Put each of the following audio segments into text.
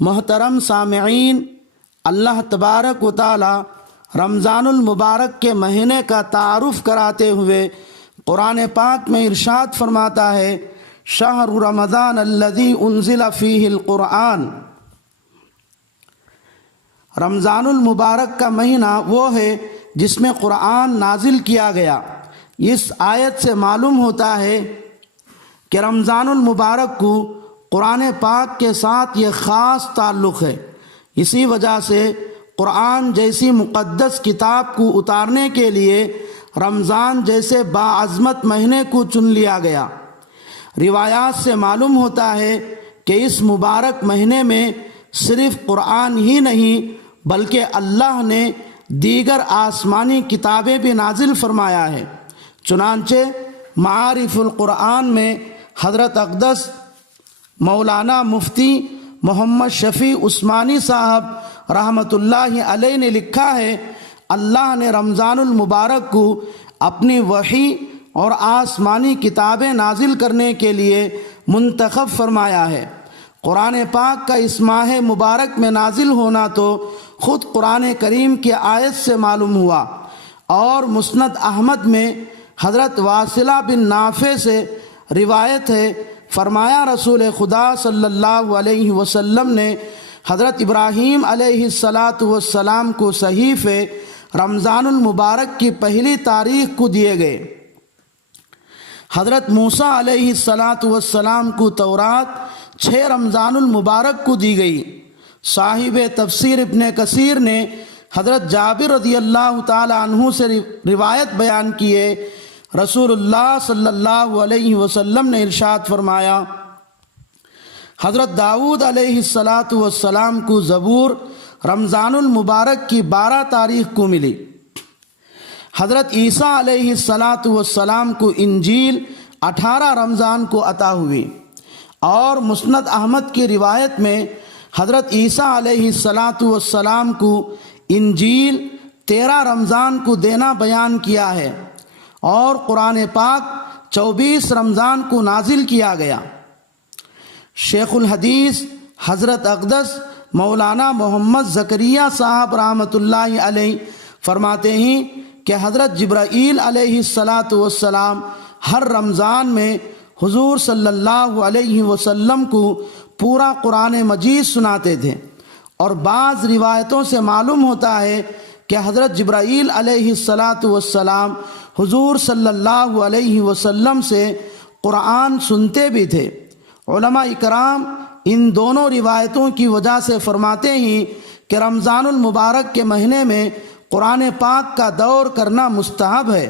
محترم سامعین، اللہ تبارک و تعالی رمضان المبارک کے مہینے کا تعارف کراتے ہوئے قرآن پاک میں ارشاد فرماتا ہے، شہر رمضان الذی انزل فیہ القرآن۔ رمضان المبارک کا مہینہ وہ ہے جس میں قرآن نازل کیا گیا۔ اس آیت سے معلوم ہوتا ہے کہ رمضان المبارک کو قرآن پاک کے ساتھ یہ خاص تعلق ہے۔ اسی وجہ سے قرآن جیسی مقدس کتاب کو اتارنے کے لیے رمضان جیسے باعظمت مہینے کو چن لیا گیا۔ روایات سے معلوم ہوتا ہے کہ اس مبارک مہینے میں صرف قرآن ہی نہیں بلکہ اللہ نے دیگر آسمانی کتابیں بھی نازل فرمایا ہے۔ چنانچہ معارف القرآن میں حضرت اقدس مولانا مفتی محمد شفیع عثمانی صاحب رحمۃ اللہ علیہ نے لکھا ہے، اللہ نے رمضان المبارک کو اپنی وحی اور آسمانی کتابیں نازل کرنے کے لیے منتخب فرمایا ہے۔ قرآن پاک کا اس ماہ مبارک میں نازل ہونا تو خود قرآن کریم کی آیت سے معلوم ہوا، اور مسند احمد میں حضرت واصلہ بن نافع سے روایت ہے، فرمایا رسول خدا صلی اللہ علیہ وسلم نے حضرت ابراہیم علیہ السلام کو صحیفے رمضان المبارک کی پہلی تاریخ کو دیے گئے۔ حضرت موسیٰ علیہ السلام کو تورات 6 رمضان المبارک کو دی گئی۔ صاحب تفسیر ابن کثیر نے حضرت جابر رضی اللہ تعالی عنہ سے روایت بیان کیے، رسول اللہ صلی اللہ علیہ وسلم نے ارشاد فرمایا، حضرت داؤد علیہ السلام کو زبور رمضان المبارک کی 12 تاریخ کو ملی۔ حضرت عیسیٰ علیہ السلام کو انجیل 18 رمضان کو عطا ہوئی، اور مسند احمد کی روایت میں حضرت عیسیٰ علیہ السلام کو انجیل 13 رمضان کو دینا بیان کیا ہے، اور قرآن پاک 24 رمضان کو نازل کیا گیا۔ شیخ الحدیث حضرت اقدس مولانا محمد زکریا صاحب رحمۃ اللہ علیہ فرماتے ہیں کہ حضرت جبرائیل علیہ السلام ہر رمضان میں حضور صلی اللہ علیہ وسلم کو پورا قرآن مجید سناتے تھے، اور بعض روایتوں سے معلوم ہوتا ہے کہ حضرت جبرائیل علیہ السلام حضور صلی اللہ علیہ وسلم سے قرآن سنتے بھی تھے۔ علماء اکرام ان دونوں روایتوں کی وجہ سے فرماتے ہیں کہ رمضان المبارک کے مہینے میں قرآن پاک کا دور کرنا مستحب ہے۔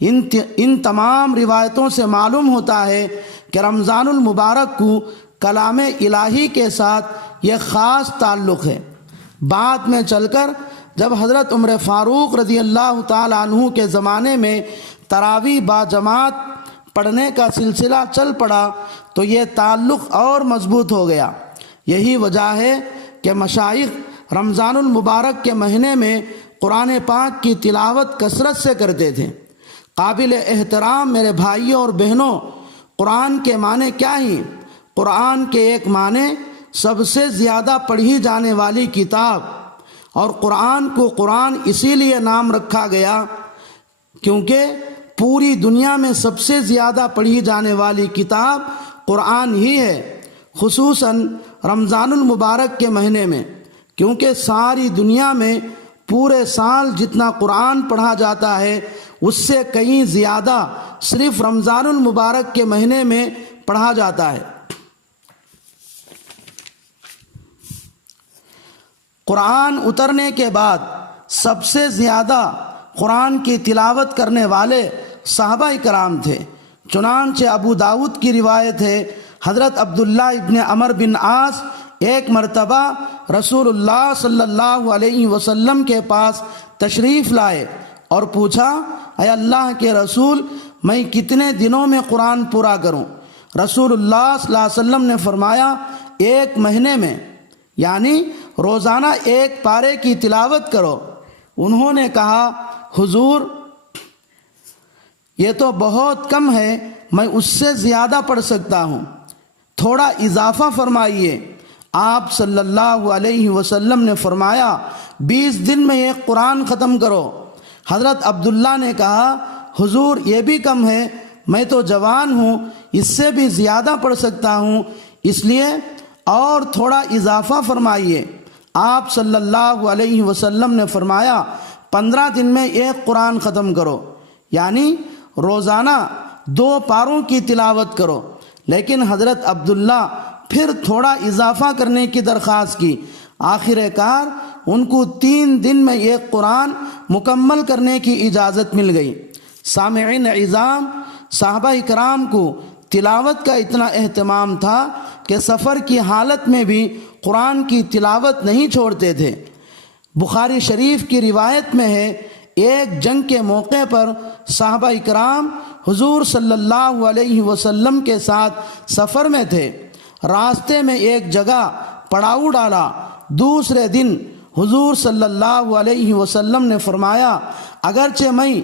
ان تمام روایتوں سے معلوم ہوتا ہے کہ رمضان المبارک کو کلام الہی کے ساتھ یہ خاص تعلق ہے۔ بعد میں چل کر جب حضرت عمر فاروق رضی اللہ تعالی عنہ کے زمانے میں تراویح باجماعت پڑھنے کا سلسلہ چل پڑا تو یہ تعلق اور مضبوط ہو گیا۔ یہی وجہ ہے کہ مشائخ رمضان المبارک کے مہینے میں قرآن پاک کی تلاوت کثرت سے کرتے تھے۔ قابل احترام میرے بھائیوں اور بہنوں، قرآن کے معنی کیا ہیں؟ قرآن کے ایک معنی سب سے زیادہ پڑھی جانے والی کتاب، اور قرآن کو قرآن اسی لیے نام رکھا گیا کیونکہ پوری دنیا میں سب سے زیادہ پڑھی جانے والی کتاب قرآن ہی ہے، خصوصاً رمضان المبارک کے مہینے میں، کیونکہ ساری دنیا میں پورے سال جتنا قرآن پڑھا جاتا ہے اس سے کہیں زیادہ صرف رمضان المبارک کے مہینے میں پڑھا جاتا ہے۔ قرآن اترنے کے بعد سب سے زیادہ قرآن کی تلاوت کرنے والے صحابہ کرام تھے۔ چنانچہ ابو داؤد کی روایت ہے، حضرت عبداللہ ابن عمر بن عاص ایک مرتبہ رسول اللہ صلی اللہ علیہ وسلم کے پاس تشریف لائے اور پوچھا، اے اللہ کے رسول، میں کتنے دنوں میں قرآن پورا کروں؟ رسول اللہ صلی اللہ علیہ وسلم نے فرمایا، 1 مہینے میں، یعنی روزانہ 1 پارے کی تلاوت کرو۔ انہوں نے کہا، حضور یہ تو بہت کم ہے، میں اس سے زیادہ پڑھ سکتا ہوں، تھوڑا اضافہ فرمائیے۔ آپ صلی اللہ علیہ وسلم نے فرمایا 20 دن میں ایک قرآن ختم کرو۔ حضرت عبداللہ نے کہا حضور یہ بھی کم ہے، میں تو جوان ہوں، اس سے بھی زیادہ پڑھ سکتا ہوں، اس لیے اور تھوڑا اضافہ فرمائیے۔ آپ صلی اللہ علیہ وسلم نے فرمایا 15 دن میں ایک قرآن ختم کرو، یعنی روزانہ 2 پاروں کی تلاوت کرو۔ لیکن حضرت عبداللہ پھر تھوڑا اضافہ کرنے کی درخواست کی۔ آخر کار ان کو 3 دن میں ایک قرآن مکمل کرنے کی اجازت مل گئی۔ سامعین اعظام، صحابہ اکرام کو تلاوت کا اتنا اہتمام تھا کہ سفر کی حالت میں بھی قرآن کی تلاوت نہیں چھوڑتے تھے۔ بخاری شریف کی روایت میں ہے ایک جنگ کے موقع پر صحابہ اکرام حضور صلی اللہ علیہ وسلم کے ساتھ سفر میں تھے۔ راستے میں ایک جگہ پڑاؤ ڈالا۔ دوسرے دن حضور صلی اللہ علیہ وسلم نے فرمایا اگرچہ میں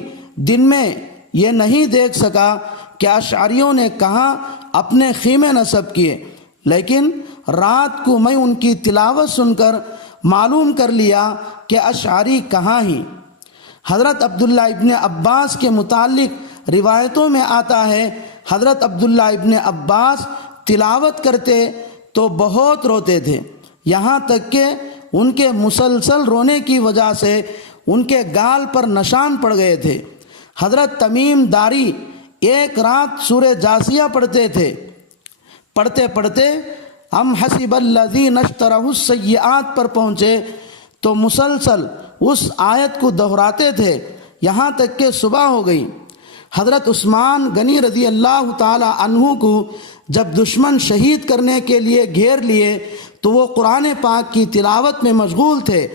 دن میں یہ نہیں دیکھ سکا کہ اشعریوں نے کہاں اپنے خیمے نصب کیے، لیکن رات کو میں ان کی تلاوت سن کر معلوم کر لیا کہ اشعری کہاں ہیں۔ حضرت عبداللہ ابن عباس کے متعلق روایتوں میں آتا ہے حضرت عبداللہ ابن عباس تلاوت کرتے تو بہت روتے تھے، یہاں تک کہ ان کے مسلسل رونے کی وجہ سے ان کے گال پر نشان پڑ گئے تھے۔ حضرت تمیم داری ایک رات سورہ جاثیہ پڑھتے تھے، پڑھتے پڑھتے ہم حسب الذین اشتروا السیئات پر پہنچے تو مسلسل اس آیت کو دہراتے تھے یہاں تک کہ صبح ہو گئی۔ حضرت عثمان غنی رضی اللہ تعالی عنہ کو جب دشمن شہید کرنے کے لیے گھیر لیے تو وہ قرآن پاک کی تلاوت میں مشغول تھے۔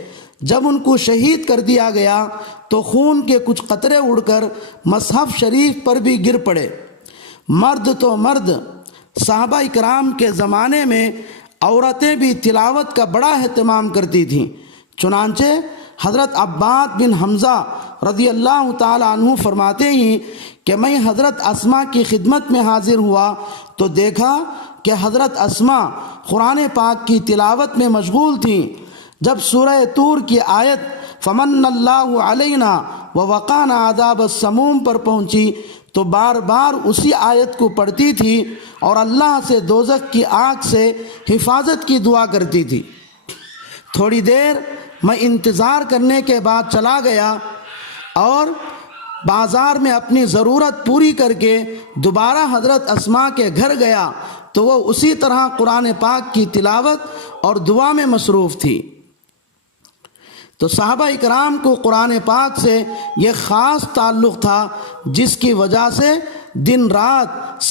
جب ان کو شہید کر دیا گیا تو خون کے کچھ قطرے اڑ کر مصحف شریف پر بھی گر پڑے۔ مرد تو مرد، صحابہ اکرام کے زمانے میں عورتیں بھی تلاوت کا بڑا اہتمام کرتی تھیں۔ چنانچہ حضرت عباد بن حمزہ رضی اللہ تعالی عنہ فرماتے ہیں کہ میں حضرت اسماء کی خدمت میں حاضر ہوا تو دیکھا کہ حضرت اسماء قرآن پاک کی تلاوت میں مشغول تھیں۔ جب سورہ طور کی آیت فمن اللہ علینا ووقانا عذاب السموم پر پہنچی تو بار بار اسی آیت کو پڑھتی تھی اور اللہ سے دوزخ کی آگ سے حفاظت کی دعا کرتی تھی۔ تھوڑی دیر میں انتظار کرنے کے بعد چلا گیا اور بازار میں اپنی ضرورت پوری کر کے دوبارہ حضرت اسماء کے گھر گیا تو وہ اسی طرح قرآن پاک کی تلاوت اور دعا میں مصروف تھی۔ تو صحابہ اکرام کو قرآن پاک سے یہ خاص تعلق تھا جس کی وجہ سے دن رات